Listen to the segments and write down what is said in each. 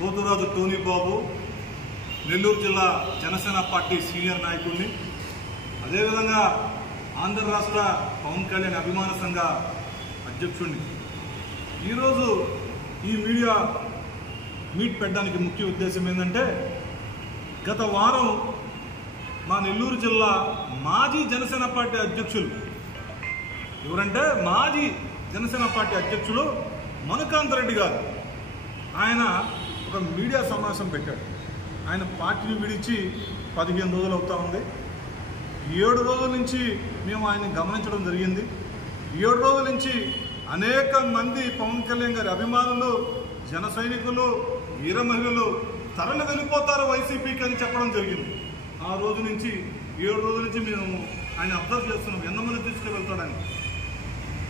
Poturaju Tony బాబు నెల్లూరు జిల్లా Janasena party senior నాయకుడిని, అదేవిధంగా ఆంధ్ర రాష్ట్ర పవన్ కళ్యాణ్ అభిమాన సంఘ అధ్యక్షుడిని. ఈరోజు ఈ మీడియా మీట్ పెట్టడానికి ముఖ్య ఉద్దేశం ఏంటంటే, గత వారం మా నెల్లూరు జిల్లా మాజీ జనసేన పార్టీ అధ్యక్షులు ఎవరంటే మాజీ జనసేన పార్టీ అధ్యక్షులు మనుకాంత్ రెడ్డి గారు ఆయన ఒక మీడియా సమావేశం పెట్టాడు. ఆయన పార్టీని విడిచి 15 రోజులు అవుతా ఉంది. 7 రోజుల నుంచి మేము ఆయన గమనించడం జరిగింది. 7 రోజుల నుంచి అనేక మంది పవన్ కళ్యాణ్ గారి అభిమానులు, జన సైనికులు, వీర మహిళలు తరలి వెళ్ళిపోతారు వైసీపీకి అని చెప్పడం జరిగింది. ఆ రోజు నుంచి 7 రోజుల నుంచి మేము ఆయన అబ్జర్వ్ చేస్తున్నాం, ఎంతమంది తీసుకువెళ్తాడని.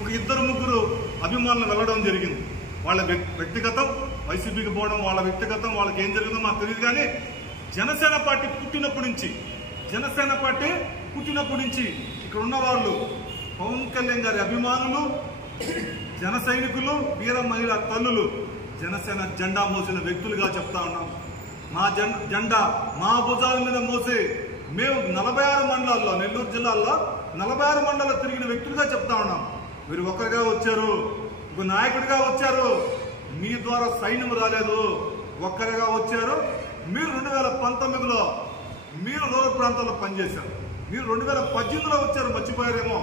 ఒక 2-3 అభిమానులు వెళ్ళడం జరిగింది. వాళ్ళ వ్యక్తిగతం, వైసీపీకి పోవడం వాళ్ళ వ్యక్తిగతం, వాళ్ళకి ఏం జరిగిందో మాకు తెలియదు. కానీ జనసేన పార్టీ పుట్టినప్పటి నుంచి ఇక్కడ ఉన్న వాళ్ళు పవన్ కళ్యాణ్ గారి అభిమానులు, జన సైనికులు, వీర మహిళా తల్లులు జనసేన జెండా మోసిన వ్యక్తులుగా చెప్తా ఉన్నాం. మా జెండా మా భుజాల మీద మోసి మేము 46 మండలాల్లో, నెల్లూరు జిల్లాలో 46 మండలాల్లో తిరిగిన వ్యక్తులుగా చెప్తా ఉన్నాం. మీరు ఒక్కరిగా వచ్చారు, ఒక నాయకుడిగా వచ్చారు, మీ ద్వారా సైన్యం రాలేదు, ఒక్కరిగా వచ్చారు. మీరు 2019లో మీరు రూరల్ ప్రాంతాల్లో పనిచేశారు. మీరు 2018లో వచ్చారు, మర్చిపోయారేమో.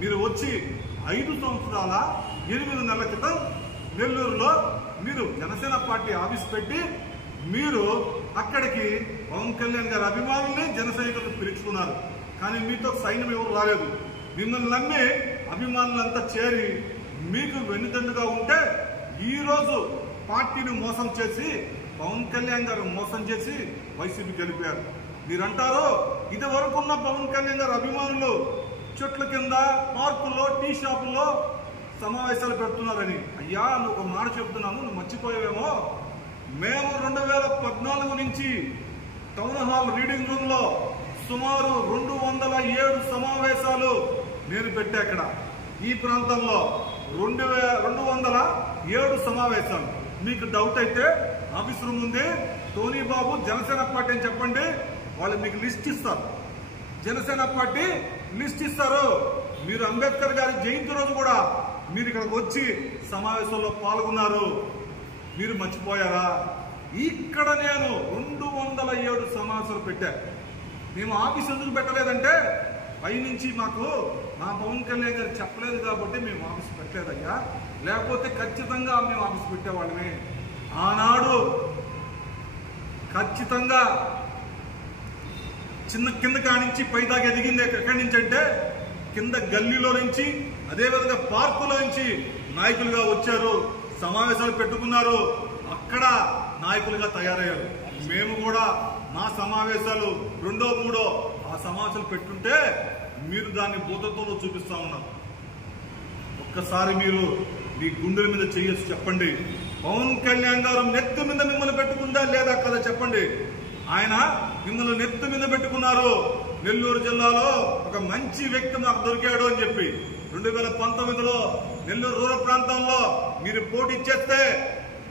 మీరు వచ్చి 5 సంవత్సరాల 8 నెలల క్రితం నెల్లూరులో మీరు జనసేన పార్టీ ఆఫీస్ పెట్టి మీరు అక్కడికి పవన్ కళ్యాణ్ గారి అభిమానుల్ని, జన సైనికులను పిలుచుకున్నారు. కానీ మీతో సైన్యం ఎవరు రాలేదు. మిమ్మల్ని నమ్మి అభిమానులంతా చేరి మీకు వెన్నుదండుగా ఉంటే ఈరోజు పార్టీని మోసం చేసి, పవన్ కళ్యాణ్ గారు మోసం చేసి వైసీపీ గెలిపారు. మీరంటారు ఇది వరకు ఉన్న పవన్ కళ్యాణ్ గారు అభిమానులు చెట్ల కింద, పార్కుల్లో, టీ షాపుల్లో సమావేశాలు పెడుతున్నారని. అయ్యా, నువ్వు ఒక మాట చెప్తున్నాను, నువ్వు మర్చిపోయావేమో. మేము 2014 నుంచి టౌన్ హాల్ రీడింగ్ రూమ్ లో సుమారు 207 సమావేశాలు నేను పెట్టా. అక్కడ ఈ ప్రాంతంలో 207 సమావేశాలు. మీకు డౌట్ అయితే ఆఫీస్ రూమ్ ఉంది, టోనీ బాబు జనసేన పార్టీ అని చెప్పండి, వాళ్ళు మీకు లిస్ట్ ఇస్తారు. జనసేన పార్టీ లిస్ట్ ఇస్తారు. మీరు అంబేద్కర్ గారి జయంతి రోజు కూడా మీరు ఇక్కడికి వచ్చి సమావేశంలో పాల్గొన్నారు. మీరు మర్చిపోయారా? ఇక్కడ నేను 207 సమావేశాలు పెట్టా. మేము ఆఫీస్ ఎందుకు పెట్టలేదంటే పైనుంచి మాకు మా పవన్ కళ్యాణ్ గారు చెప్పలేదు కాబట్టి మేము ఆఫీస్ పెట్టలేదయ్యా, లేకపోతే ఖచ్చితంగా మేము ఆఫీస్ పెట్టేవాళ్ళమే. ఆనాడు ఖచ్చితంగా కింద కానించి పై దాకా ఎదిగింది ఎక్కడి నుంచి అంటే కింద గల్లీలో నుంచి, అదేవిధంగా పార్కులో నుంచి నాయకులుగా వచ్చారు, సమావేశాలు పెట్టుకున్నారు, అక్కడ నాయకులుగా తయారయ్యారు. మేము కూడా మా సమావేశాలు 2, 3 ఆ సమావేశాలు పెట్టుంటే మీరు దాన్ని భూతత్వంలో చూపిస్తా ఉన్నారు. ఒక్కసారి మీరు మీ గుండెల మీద చేయొచ్చు చెప్పండి. పవన్ కళ్యాణ్ గారు నెత్తి మీద మిమ్మల్ని పెట్టుకుందా లేదా కదా చెప్పండి. ఆయన మిమ్మల్ని నెత్తి మీద పెట్టుకున్నారు. నెల్లూరు జిల్లాలో ఒక మంచి వ్యక్తి మాకు దొరికాడు అని చెప్పి 2019లో నెల్లూరు రూరల్ ప్రాంతంలో మీరు పోటీ చేస్తే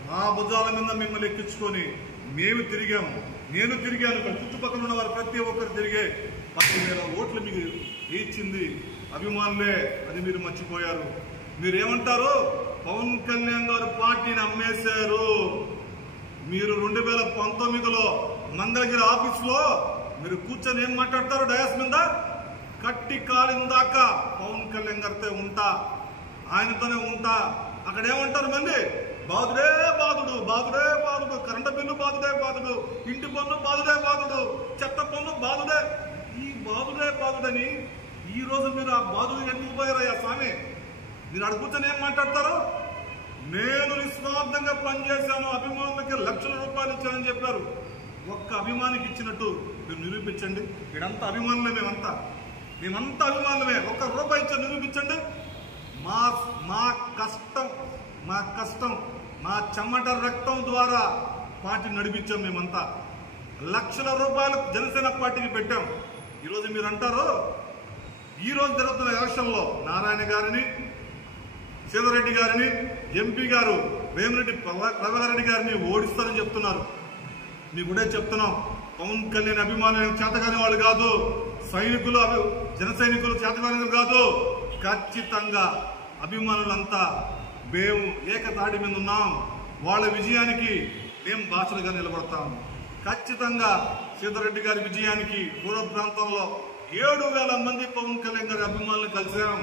మా భుజాల మీద మిమ్మల్ని ఎక్కించుకొని మేము తిరిగాము. నేను తిరిగాను, చుట్టుపక్కల ఉన్న వారు ప్రతి ఒక్కరు తిరిగే 10,000 ఓట్లు మీకు ఇచ్చింది అభిమానులే. అది మీరు మర్చిపోయారు. మీరేమంటారు? పవన్ కళ్యాణ్ గారు పార్టీని అమ్మేశారు. మీరు 2019లో మంగళగిరి ఆఫీస్ లో మీరు కూర్చొని ఏం మాట్లాడతారు? డయాస్ మీద కట్టి కాలిందాక పవన్ కళ్యాణ్ గారితో ఉంటా, ఆయనతోనే ఉంటా. అక్కడ ఏమంటారు? మళ్ళీ బాధుడే బాధుడు, బాధుడే బాధుడు, కరెంటు బిల్లు బాధుడే బాధుడు, ఇంటి పన్ను బాధుడే బాధుడు, చెత్త పన్ను బాధుడే. ఈ బాధుడే బాధుడని ఈ రోజు మీరు ఆ బాధుడు ఎందుకు పోయారయ్యా స్వామి? మీరు అక్కడ కూర్చొని ఏం మాట్లాడతారు? నేను నిస్వార్థంగా పనిచేశాను, అభిమానులకి లక్షల రూపాయలు ఇచ్చానని చెప్పారు. ఒక్క అభిమానికి ఇచ్చినట్టు మీరు నిరూపించండి. ఇక్కడంతా అభిమానులే, మేమంతా అభిమానులమే. ఒక్క రూపాయి ఇచ్చి నిరూపించండి. మా కష్టం మా చెమట రక్తం ద్వారా పార్టీ నడిపించాం. మేమంతా లక్షల రూపాయలు జనసేన పార్టీకి పెట్టాం. ఈరోజు మీరు అంటారు, ఈరోజు జరుగుతున్న ఎలక్షన్లో నారాయణ గారిని, సీతారెడ్డి గారిని, ఎంపీ గారు వేమిరెడ్డి ప్రభాకర్ రెడ్డి గారిని ఓడిస్తారని చెప్తున్నారు. మీకు కూడా చెప్తున్నాం, పవన్ కళ్యాణ్ అభిమానులు చేతకాని వాళ్ళు కాదు, సైనికులు జన సైనికులు చేతకాని కాదు. ఖచ్చితంగా అభిమానులంతా మేము ఏకతాటి మీద ఉన్నాం. వాళ్ళ విజయానికి మేము బాసలుగా నిలబడతాం. ఖచ్చితంగా సీతారెడ్డి గారి విజయానికి పూర్వ ప్రాంతంలో 7,000 మంది పవన్ కళ్యాణ్ గారి అభిమానులు కలిసాం.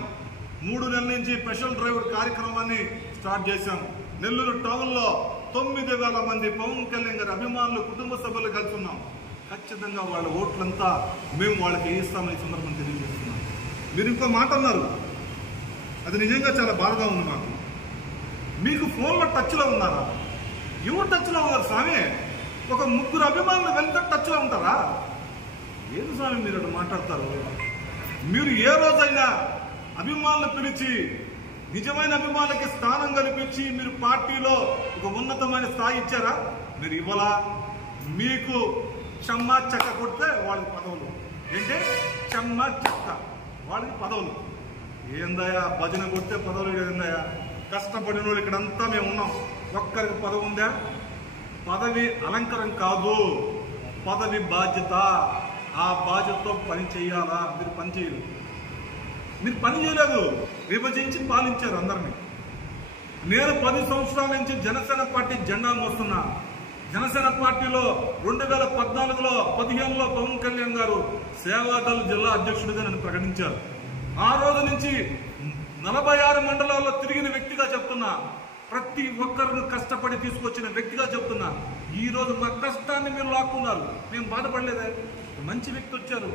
3 నెలల నుంచి స్పెషల్ డ్రైవ్ కార్యక్రమాన్ని స్టార్ట్ చేశాం. నెల్లూరు టౌన్ లో 9,000 మంది పవన్ కళ్యాణ్ గారి అభిమానులు, కుటుంబ సభ్యులు కలుసున్నాం. ఖచ్చితంగా వాళ్ళ ఓట్లంతా మేము వాళ్ళకి ఇస్తామని సందర్భం తెలియజేస్తున్నాం. మీరు ఇంకో మాట అన్నారు, అది నిజంగా చాలా బాధగా ఉంది మాకు. మీకు ఫోన్లో టచ్లో ఉన్నారా? ఎవరు టచ్లో ఉన్నారు స్వామి? ఒక 3 అభిమానులు వెంట టచ్లో ఉంటారా? ఏది స్వామి మీరు అటు మాట్లాడతారు? మీరు ఏ రోజైనా అభిమానులు పిలిచి నిజమైన అభిమానులకి స్థానం కల్పించి మీరు పార్టీలో ఒక ఉన్నతమైన స్థాయి ఇచ్చారా? మీరు ఇవ్వలా. మీకు చెమ్మ చెక్క కొడితే వాళ్ళకి పదవులు. ఏంటి చెమ్మ చెక్క, వాళ్ళకి పదవులు. ఏందయ్యా భజన కొడితే పదవులు? ఏందయ్యా కష్టపడిన వాళ్ళు ఇక్కడంతా మేము ఉన్నాం. ఒక్కరికి పదవి ఉందా? పదవి అలంకరం కాదు, పదవి బాధ్యత. ఆ బాధ్యతతో పని చేయాలా? మీరు పని చేయలేదు. మీరు పని చేయలేదు, విభజించి పాలించారు అందరినీ. నేను 10 సంవత్సరాల నుంచి జనసేన పార్టీ జెండా మోస్తున్నా. జనసేన పార్టీలో 2014లో 15లో పవన్ కళ్యాణ్ గారు సేవాదళ జిల్లా అధ్యక్షుడిగా నన్ను ప్రకటించారు. ఆ రోజు నుంచి 46 మండలాల్లో తిరిగిన వ్యక్తిగా చెప్తున్నా. ప్రతి ఒక్కరిని కష్టపడి తీసుకొచ్చిన వ్యక్తిగా చెప్తున్నా. ఈ రోజు మా కష్టాన్ని మీరు లాక్కున్నారు. మేము బాధపడలేదే. మంచి వ్యక్తి వచ్చారు.